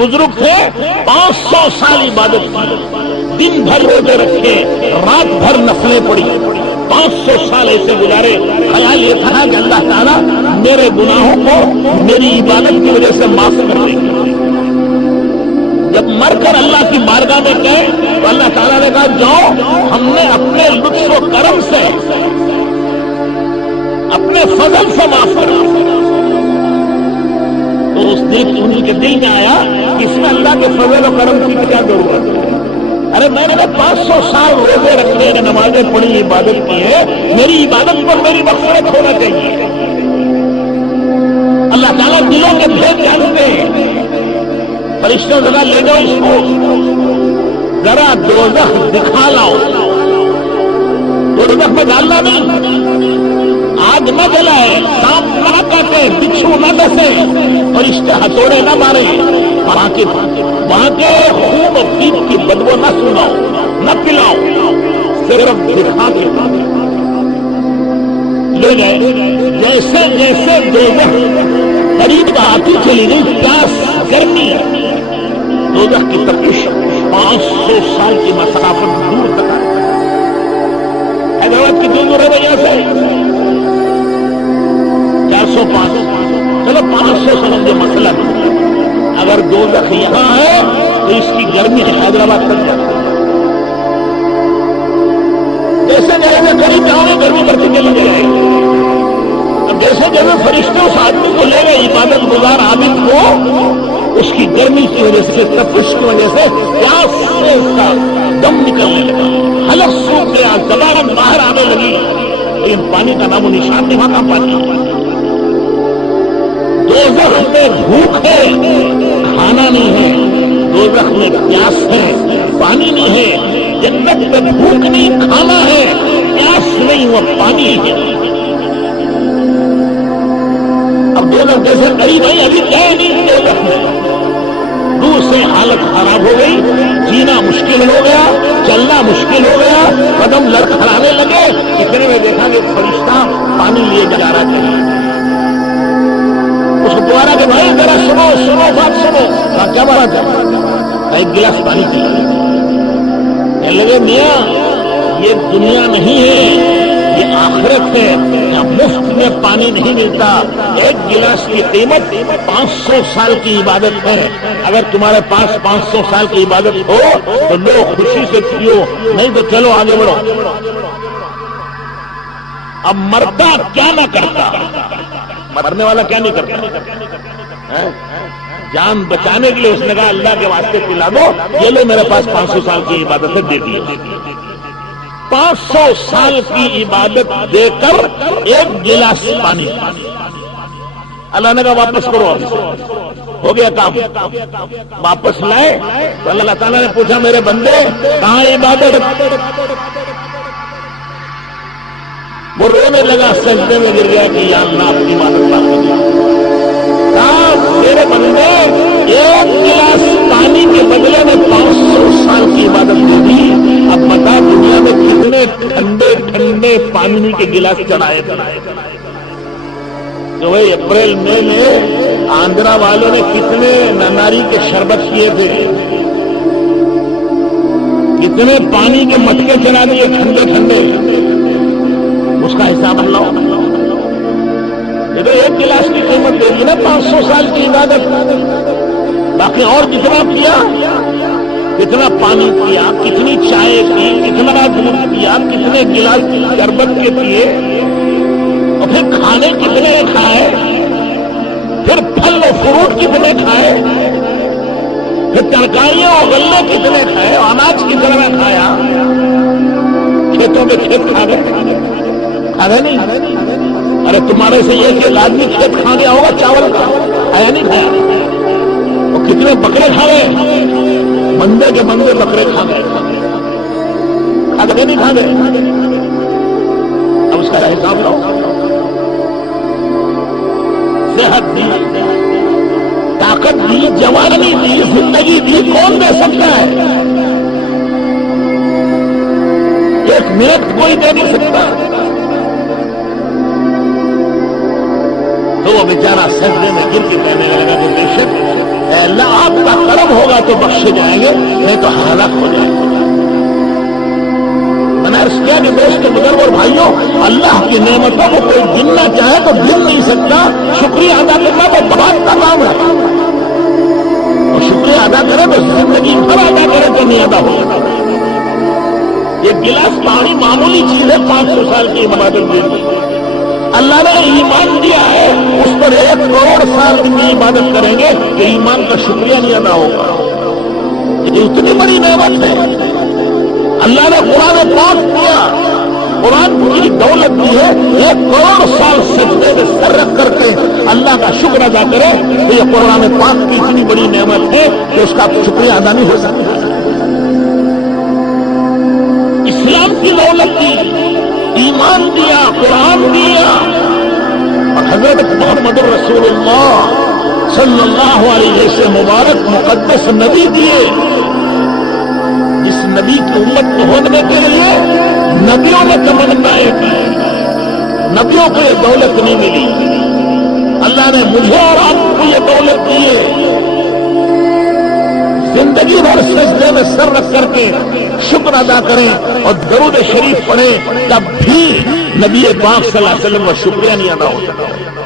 بزرگ تھے 500 سال عبادت کی، دن بھر روزے رکھے، رات بھر نفلیں پڑی، 500 سال ایسے گزارے۔ خیال یہ تھا کہ اللہ تعالیٰ میرے گناہوں کو میری عبادت کی وجہ سے معاف کر دے گا۔ جب مر کر اللہ کی بارگاہ میں گئے تو اللہ تعالیٰ نے کہا جاؤ، ہم نے اپنے لطف و کرم سے، اپنے فضل سے معاف کر دیا۔ تو اس دن ان کے دل میں آیا کہ اس میں اللہ کے فضل و کرم کی کیا ضرورت ہے؟ ارے میں نے 500 سال روزے رکھے ہیں، نمازیں پڑھی، عبادت کی ہے، میری عبادت پر میری مغفرت ہونا چاہیے۔ اللہ تعالیٰ دلوں کے بھید جانتے ہیں۔ فرشتوں ذرا لے جاؤ اس کو، ذرا دوزخ دکھا لاؤ۔ دوزخ میں ڈالنا نہیں، آگ نہ جلائے، سانپ نہ کاٹے، بچھو نہ ڈسے، فرشتے ہتھوڑے نہ مارے، وہاں کے خون و پیپ کی بدبو نہ سناؤ، نہ پلاؤ، صرف دکھا کے لے گئے۔ جیسے جیسے دوزخ قریب آتی چلی گئی، پیاس، گرمی، دوزخ کی تپش 500 سال کی مسافت دور تک آئی۔ حیدرآباد کی دور ہے یہاں سے 405، چلو 500 سمجھے مسئلہ نہیں۔ اگر دوزخ یہاں ہے تو اس کی گرمی حیدرآباد تک جاتی ہے۔ جیسے جیسے قریب جاؤ گے گرمی بڑھتی چلی جائے گی۔ اب جیسے جیسے فرشتے اس آدمی کو لے گئے، عبادت گزار عابد کو، اس کی گرمی کی وجہ سے، تپش کی وجہ سے پیاس سے اس کا دم نکلنے لگا، حلق سوکھ گیا، زبان باہر آنے لگی، لیکن پانی کا نام و نشان نہیں، وہاں کا پانی۔ دوزخ میں بھوک ہے، کھانا نہیں ہے، دوزخ میں پیاس ہے، پانی نہیں ہے۔ جنت میں بھوک نہیں، کھانا ہے، پیاس نہیں، وہ پانی ہے۔ اب دوزخ جیسے قریب ہے، ابھی گئے نہیں دوزخ میں، دور سے حالت خراب ہو گئی، جینا مشکل ہو گیا، چلنا مشکل ہو گیا، قدم لڑکھڑانے لگے۔ اتنے میں دیکھا کہ فرشتہ پانی لیے جا رہا تھا۔ اس کو دوبارہ کہ بھائی ذرا سنو سنو بات سنو، کیا بات ہے؟ ایک گلاس پانی پی لگے۔ میاں یہ دنیا نہیں ہے، یہ آخرت ہے، یہاں مفت میں پانی نہیں ملتا۔ ایک گلاس کی قیمت 500 سال کی عبادت ہے۔ اگر تمہارے پاس 500 سال کی عبادت ہو تو لو، خوشی سے پیو، نہیں تو چلو آگے بڑھو۔ اب مرتا کیا نہ کرتا، مرنے والا کیا نہیں کرتا؟ جان بچانے کے لیے اس نے کہا اللہ کے واسطے پلا دو، یہ لو میرے پاس 500 سال کی عبادت ہے، دے دی۔ 500 سال کی عبادت دے کر ایک گلاس پانی، اللہ نے کہا واپس کرو، ہو گیا کام۔ واپس لائے تو اللہ تعالیٰ نے پوچھا میرے بندے کہاں عبادت؟ وہ رونے لگا، سجدے میں گر گیا کہ یا اللہ اپنی عبادت میرے بندے ایک گلاس پانی کے بدلے میں 500 سال کی عبادت دے دی۔ اب بتا دنیا میں کتنے ٹھنڈے ٹھنڈے پانی کے گلاس چڑھائے تھے۔ جو اپریل مئی میں آندھرا والوں نے کتنے نناری کے شربت کیے تھے، کتنے پانی کے مٹکے چڑھا دیے ٹھنڈے ٹھنڈے، اس کا حساب اللہ۔ یہ تو ایک گلاس کی قیمت دے دی نا 500 سال کی عبادت۔ باقی اور کتنا پیا، کتنا پانی پیا، کتنی چائے پی، کتنا دودھ پیا، کتنے گلاس شربت کے پیے، اور پھر کھانے کتنے کھائے، پھر پھل و فروٹ کتنے کھائے، پھر ترکاریاں اور غلے کتنے کھائے، اناج کتنا کھایا، کھیتوں میں کھیت کھا گئے، کھا گئے نہیں؟ ارے تمہارے سے یہ کہ آدمی کھیت کھا گیا ہوگا چاول کا، کھایا نہیں کھایا؟ اور کتنے بکرے کھا گئے، بندے کے بندے بکرے کھا گئے، کھا گئے نہیں کھا گئے؟ اب اس کا حساب لو۔ صحت دی، طاقت دی، جوانی دی، زندگی دی، کون دے سکتا ہے؟ ایک منٹ کوئی دے نہیں سکتا۔ تو وہ بیچارہ سجدے میں گر کے کہنے لگا کہ بے شک اے اللہ آپ کا کرم ہوگا تو بخشے جائیں گے، نہیں تو ہلاک ہو جائیں گے۔ میں نے عرض کیا کہ دوست بزرگ اور بھائیوں، اللہ کی نعمتوں کو کوئی گننا چاہے تو گن نہیں سکتا، شکریہ ادا کرنا تو بات کا کام ہے، اور شکریہ ادا کرے تو زندگی بھر ادا کرے تو نہیں ادا ہوگا۔ یہ گلاس پانی معمولی چیز ہے، 500 سال کی عبادت دے دی، اللہ نے ایمان دیا ہے، اس پر 1 کروڑ سال کی عبادت کریں گے کہ ایمان کا شکریہ نہیں ادا ہوگا۔ یہ اتنی بڑی نعمت ہے، اللہ نے قرآن پاک دیا، قرآن کی دولت دی ہے، 1 کروڑ سال سجدے میں سر رکھ کر کے اللہ کا شکر ادا کرے تو یہ قرآن پاک کی اتنی بڑی نعمت ہے کہ اس کا شکریہ ادا نہیں ہو سکتا۔ اسلام کی دولت دی، ایمان دیا، قرآن دیا، اور حضرت محمد رسول اللہ صلی اللہ علیہ وسلم مبارک مقدس نبی دیے، جس نبی کی امت کو ہونے کے لیے نبیوں نے تمنائیں کی، نبیوں کو یہ دولت نہیں ملی، اللہ نے مجھے اور آپ کو یہ دولت دی ہے۔ زندگی بھر سجدے میں سر رکھ کر کے شکر ادا کریں اور درود شریف پڑھیں، تب بھی نبی پاک صلی اللہ علیہ وسلم کا شکریہ نہیں ادا ہو سکتا۔